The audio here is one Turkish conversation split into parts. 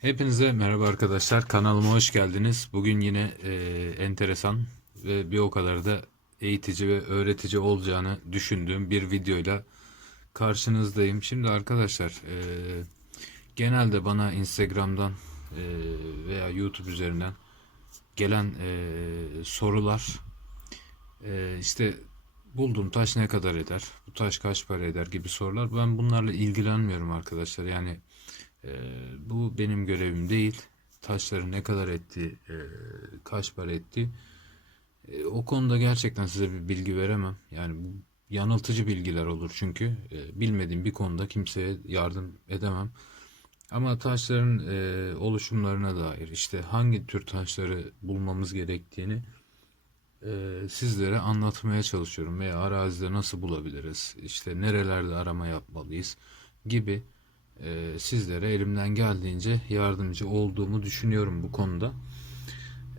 Hepinize merhaba arkadaşlar. Kanalıma hoş geldiniz. Bugün yine e, enteresan ve bir o kadar da eğitici ve öğretici olacağını düşündüğüm bir videoyla karşınızdayım. Şimdi arkadaşlar e, genelde bana Instagram'dan e, veya YouTube üzerinden gelen e, sorular e, işte buldum taş ne kadar eder, bu taş kaç para eder gibi sorular. Ben bunlarla ilgilenmiyorum arkadaşlar. Yani ee, bu benim görevim değil. Taşların ne kadar ettiği, e, kaç para ettiği. e, o konuda gerçekten size bir bilgi veremem. Yani bu yanıltıcı bilgiler olur çünkü. E, bilmediğim bir konuda kimseye yardım edemem. Ama taşların e, oluşumlarına dair işte hangi tür taşları bulmamız gerektiğini e, sizlere anlatmaya çalışıyorum. Veya arazide nasıl bulabiliriz, işte nerelerde arama yapmalıyız gibi e, sizlere elimden geldiğince yardımcı olduğumu düşünüyorum bu konuda.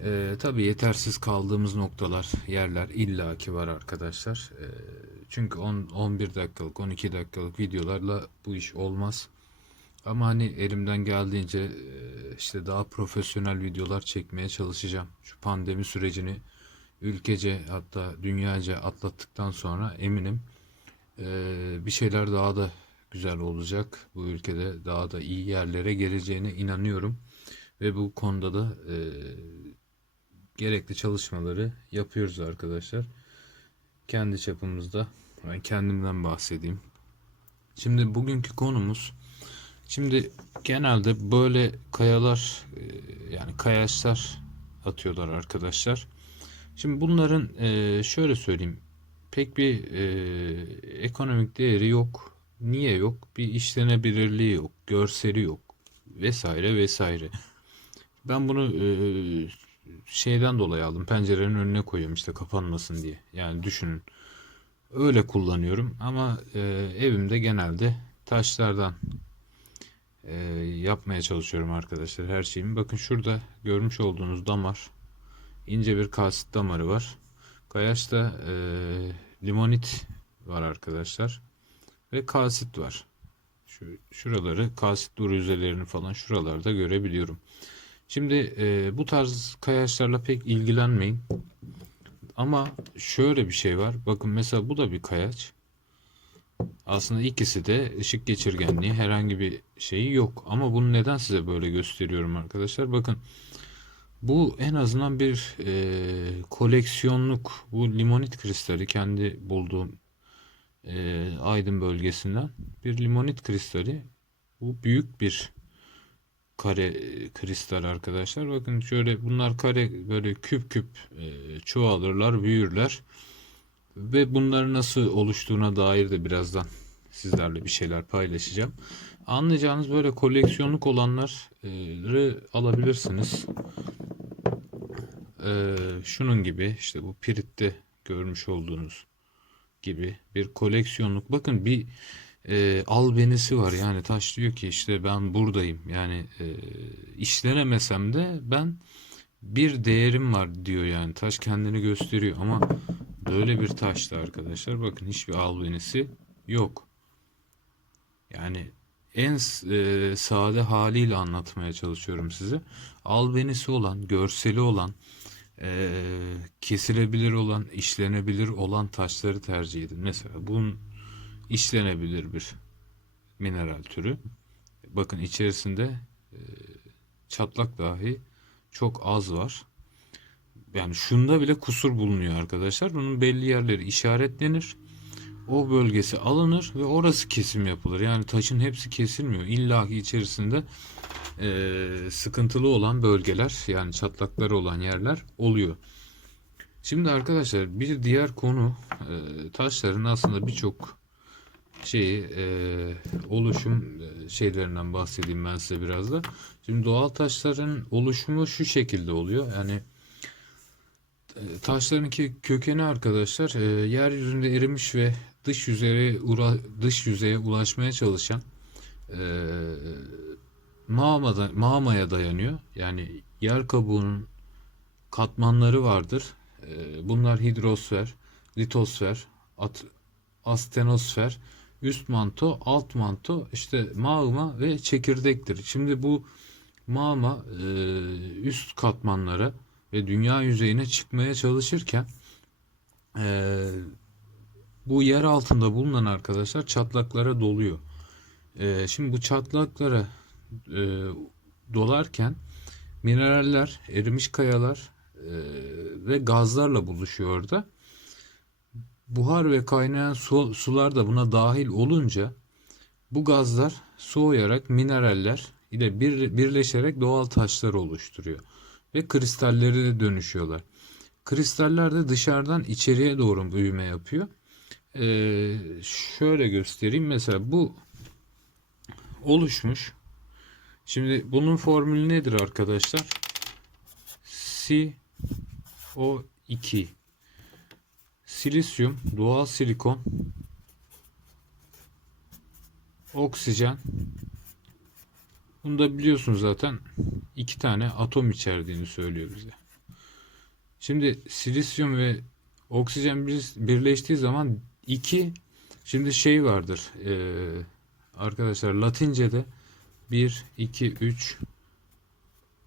E, tabii yetersiz kaldığımız noktalar, yerler illaki var arkadaşlar. E, çünkü 10, 11 dakikalık, 12 dakikalık videolarla bu iş olmaz. Ama hani elimden geldiğince e, işte daha profesyonel videolar çekmeye çalışacağım. Şu pandemi sürecini ülkece hatta dünyaca atlattıktan sonra eminim e, bir şeyler daha da güzel olacak. Bu ülkede daha da iyi yerlere geleceğine inanıyorum. Ve bu konuda da e, gerekli çalışmaları yapıyoruz arkadaşlar. Kendi çapımızda ben kendimden bahsedeyim. Şimdi bugünkü konumuz şimdi genelde böyle kayalar e, yani kayaçlar atıyorlar arkadaşlar. Şimdi bunların e, şöyle söyleyeyim pek bir e, ekonomik değeri yok Niye yok? Bir işlenebilirliği yok, görseli yok vesaire vesaire. Ben bunu e, şeyden dolayı aldım. Pencerenin önüne koyuyorum işte kapanmasın diye. Yani düşünün. Öyle kullanıyorum ama e, evimde genelde taşlardan e, yapmaya çalışıyorum arkadaşlar her şeyimi. Bakın şurada görmüş olduğunuz damar ince bir kalsit damarı var. Kayaçta e, limonit var arkadaşlar ve kalsit var. Şu, şuraları kalsit duru yüzeylerini falan şuralarda görebiliyorum. Şimdi e, bu tarz kayaçlarla pek ilgilenmeyin. Ama şöyle bir şey var. Bakın mesela bu da bir kayaç. Aslında ikisi de ışık geçirgenliği herhangi bir şeyi yok. Ama bunu neden size böyle gösteriyorum arkadaşlar? Bakın bu en azından bir e, koleksiyonluk. Bu limonit kristali kendi bulduğum e, Aydın bölgesinden bir limonit kristali. Bu büyük bir kare e, kristal arkadaşlar. Bakın şöyle bunlar kare böyle küp küp e, çoğalırlar, büyürler. Ve bunların nasıl oluştuğuna dair de birazdan sizlerle bir şeyler paylaşacağım. Anlayacağınız böyle koleksiyonluk olanları alabilirsiniz. Ee, şunun gibi işte bu Pirit'te görmüş olduğunuz gibi bir koleksiyonluk. Bakın bir e, albenisi var. Yani taş diyor ki işte ben buradayım. Yani e, işlenemesem de ben bir değerim var diyor yani. Taş kendini gösteriyor ama böyle bir taşta arkadaşlar bakın hiçbir albenisi yok. Yani en e, sade haliyle anlatmaya çalışıyorum size. Albenisi olan, görseli olan, e, kesilebilir olan, işlenebilir olan taşları tercih edin. Mesela bunun işlenebilir bir mineral türü. Bakın içerisinde e, çatlak dahi çok az var. Yani şunda bile kusur bulunuyor arkadaşlar. Bunun belli yerleri işaretlenir. O bölgesi alınır ve orası kesim yapılır. Yani taşın hepsi kesilmiyor. İlla ki içerisinde e, sıkıntılı olan bölgeler yani çatlakları olan yerler oluyor. Şimdi arkadaşlar bir diğer konu e, taşların aslında birçok şeyi e, oluşum e, şeylerinden bahsedeyim ben size biraz da. Şimdi doğal taşların oluşumu şu şekilde oluyor. Yani e, taşların ki kökeni arkadaşlar e, yeryüzünde erimiş ve dış yüzeye dış yüzeye ulaşmaya çalışan e, mağmada, mağmaya dayanıyor. Yani yer kabuğunun katmanları vardır. Ee, bunlar hidrosfer, litosfer, at, astenosfer, üst manto, alt manto, işte mağma ve çekirdektir. Şimdi bu mağma e, üst katmanlara ve dünya yüzeyine çıkmaya çalışırken e, bu yer altında bulunan arkadaşlar çatlaklara doluyor. E, şimdi bu çatlaklara e, dolarken mineraller, erimiş kayalar e, ve gazlarla buluşuyor orada. Buhar ve kaynayan su, sular da buna dahil olunca bu gazlar soğuyarak mineraller ile bir, birleşerek doğal taşlar oluşturuyor ve kristalleri dönüşüyorlar. Kristaller de dışarıdan içeriye doğru büyüme yapıyor. Ee, şöyle göstereyim. Mesela bu oluşmuş. Şimdi bunun formülü nedir arkadaşlar? CO2 Silisyum, doğal silikon, oksijen. Bunu da biliyorsunuz zaten iki tane atom içerdiğini söylüyor bize. Şimdi silisyum ve oksijen bir- birleştiği zaman iki şimdi şey vardır ee, arkadaşlar Latince'de 1, 2, 3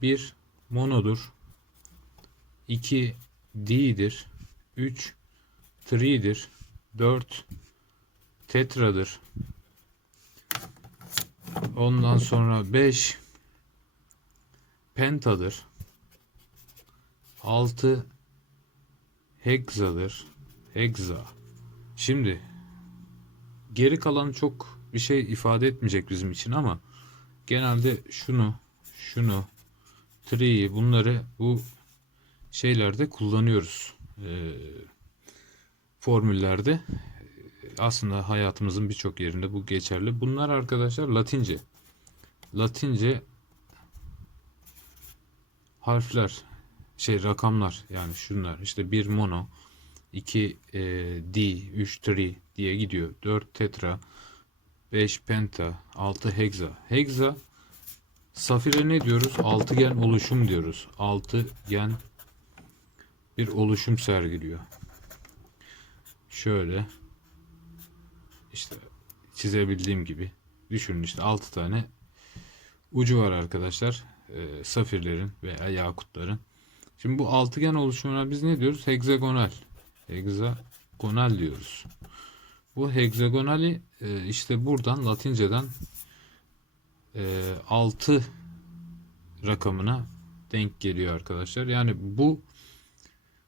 1 monodur. 2 di'dir. 3 tri'dir. 4 tetradır. Ondan sonra 5 pentadır. 6 hexadır. Hexa. Şimdi geri kalan çok bir şey ifade etmeyecek bizim için ama genelde şunu şunu tri'yi bunları bu şeylerde kullanıyoruz Ee, formüllerde aslında hayatımızın birçok yerinde bu geçerli. Bunlar arkadaşlar Latince. Latince harfler, şey rakamlar yani şunlar işte bir mono, 2 e, D, 3 tri diye gidiyor. 4 tetra, 5 penta, 6 hexa. Hexa safire ne diyoruz? Altıgen oluşum diyoruz. Altıgen bir oluşum sergiliyor. Şöyle işte çizebildiğim gibi düşünün işte 6 tane ucu var arkadaşlar. Ee, safirlerin veya yakutların. Şimdi bu altıgen oluşumuna biz ne diyoruz? Hegzagonal. Hegzagonal diyoruz. Bu hegzagonali e, işte buradan Latinceden e, 6 rakamına denk geliyor arkadaşlar. Yani bu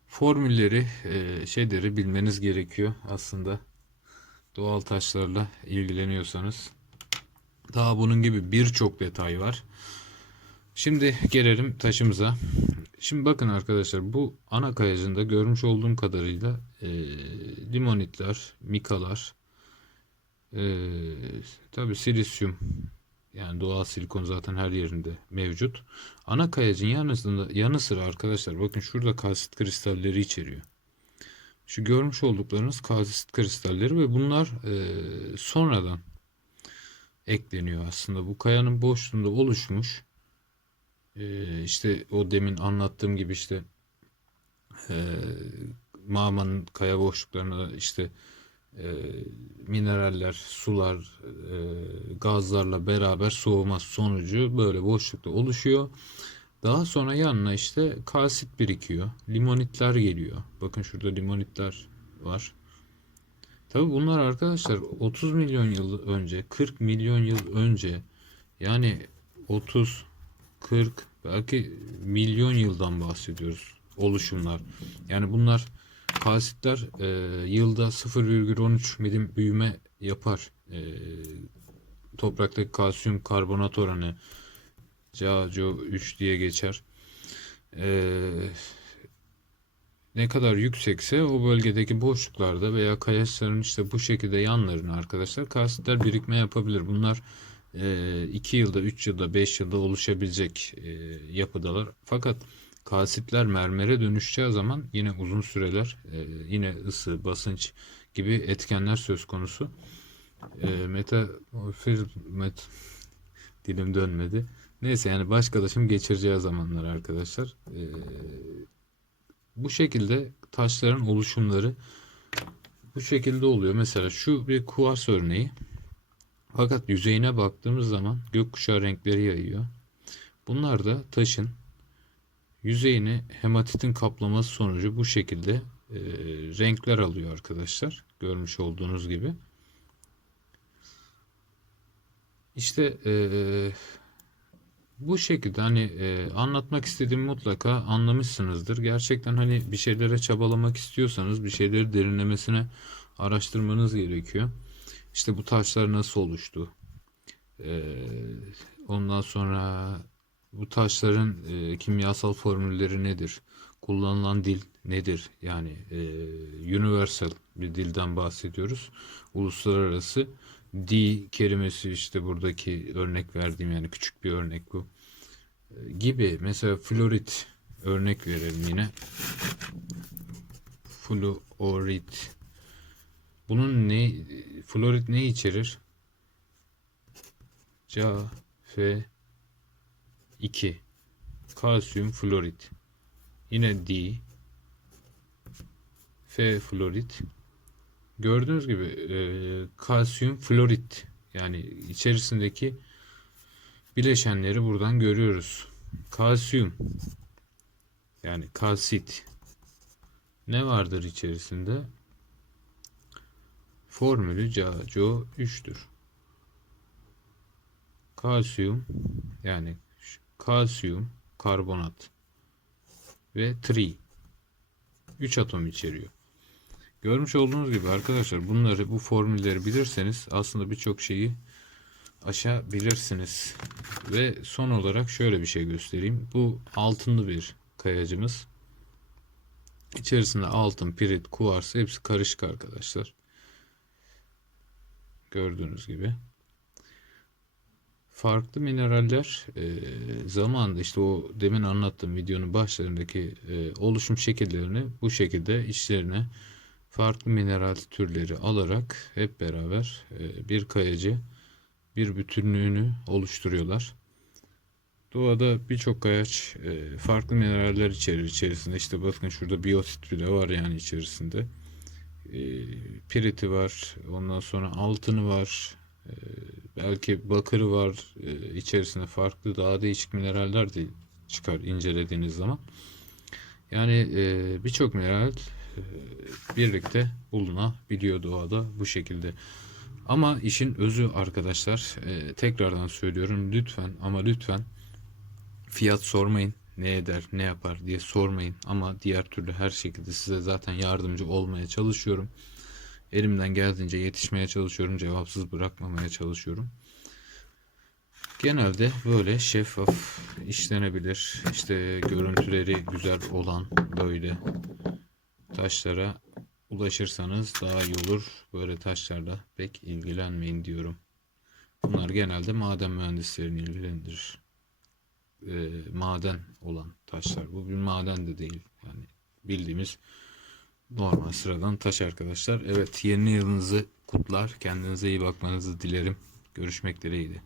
formülleri e, şeyleri bilmeniz gerekiyor aslında doğal taşlarla ilgileniyorsanız. Daha bunun gibi birçok detay var. Şimdi gelelim taşımıza. Şimdi bakın arkadaşlar bu ana kayacında görmüş olduğum kadarıyla e, limonitler, mikalar, e, tabi silisyum yani doğal silikon zaten her yerinde mevcut. Ana kayacın yanısında, yanı sıra arkadaşlar bakın şurada kalsit kristalleri içeriyor. Şu görmüş olduklarınız kalsit kristalleri ve bunlar e, sonradan ekleniyor aslında. Bu kayanın boşluğunda oluşmuş. E, işte o demin anlattığım gibi işte e, mağmanın kaya boşluklarına işte e, mineraller, sular, e, gazlarla beraber soğuma sonucu böyle boşlukta oluşuyor. Daha sonra yanına işte kalsit birikiyor. Limonitler geliyor. Bakın şurada limonitler var. Tabi bunlar arkadaşlar 30 milyon yıl önce, 40 milyon yıl önce yani 30, 40 belki milyon yıldan bahsediyoruz oluşumlar. Yani bunlar kalsitler e, yılda 0,13 milim büyüme yapar. E, topraktaki kalsiyum karbonat oranı CaCO3 diye geçer. Ee, ne kadar yüksekse o bölgedeki boşluklarda veya kayaçların işte bu şekilde yanlarına arkadaşlar kalsitler birikme yapabilir. Bunlar 2 e, yılda, 3 yılda, 5 yılda oluşabilecek e, yapıdalar. Fakat kalsitler mermere dönüşeceği zaman yine uzun süreler e, yine ısı, basınç gibi etkenler söz konusu. E, metamorfiz met, dilim dönmedi. Neyse yani başkalaşım geçireceği zamanlar arkadaşlar. Bu şekilde taşların oluşumları bu şekilde oluyor. Mesela şu bir kuvars örneği. Fakat yüzeyine baktığımız zaman gökkuşağı renkleri yayıyor. Bunlar da taşın yüzeyini hematitin kaplaması sonucu bu şekilde e, renkler alıyor arkadaşlar. Görmüş olduğunuz gibi. İşte e, bu şekilde hani e, anlatmak istediğimi mutlaka anlamışsınızdır. Gerçekten hani bir şeylere çabalamak istiyorsanız bir şeyleri derinlemesine araştırmanız gerekiyor. İşte bu taşlar nasıl oluştu? E, ondan sonra bu taşların e, kimyasal formülleri nedir? Kullanılan dil nedir? Yani e, universal bir dilden bahsediyoruz. Uluslararası D kelimesi işte buradaki örnek verdiğim yani küçük bir örnek bu. E, gibi mesela florit örnek verelim yine. Fluorit. Bunun ne florit ne içerir? Ca, F, 2 kalsiyum florit. Yine D. F florit. Gördüğünüz gibi e, kalsiyum florit. Yani içerisindeki bileşenleri buradan görüyoruz. Kalsiyum. Yani kalsit. Ne vardır içerisinde formülü CaCO 3'tür kalsiyum yani kalsiyum karbonat ve tri 3 atom içeriyor. Görmüş olduğunuz gibi arkadaşlar bunları bu formülleri bilirseniz aslında birçok şeyi aşabilirsiniz. Ve son olarak şöyle bir şey göstereyim. Bu altınlı bir kayacımız. İçerisinde altın, pirit, kuvars hepsi karışık arkadaşlar. Gördüğünüz gibi farklı mineraller e, zamanında işte o demin anlattığım videonun başlarındaki e, oluşum şekillerini bu şekilde içlerine farklı mineral türleri alarak hep beraber e, bir kayacı bir bütünlüğünü oluşturuyorlar. Doğada birçok kayaç e, farklı mineraller içerir içerisinde. İşte bakın şurada biyotit bile var yani içerisinde. E, piriti var. Ondan sonra altını var. E, belki bakırı var e, içerisinde farklı daha değişik mineraller de çıkar incelediğiniz zaman. Yani e, birçok mineral e, birlikte bulunabiliyor doğada bu şekilde. Ama işin özü arkadaşlar e, tekrardan söylüyorum lütfen ama lütfen fiyat sormayın ne eder ne yapar diye sormayın ama diğer türlü her şekilde size zaten yardımcı olmaya çalışıyorum. Elimden geldiğince yetişmeye çalışıyorum. Cevapsız bırakmamaya çalışıyorum. Genelde böyle şeffaf işlenebilir. İşte görüntüleri güzel olan böyle taşlara ulaşırsanız daha iyi olur. Böyle taşlarla pek ilgilenmeyin diyorum. Bunlar genelde maden mühendislerini ilgilendirir. E, maden olan taşlar. Bu bir maden de değil. Yani bildiğimiz normal sıradan taş arkadaşlar. Evet yeni yılınızı kutlar. Kendinize iyi bakmanızı dilerim. Görüşmek dileğiyle.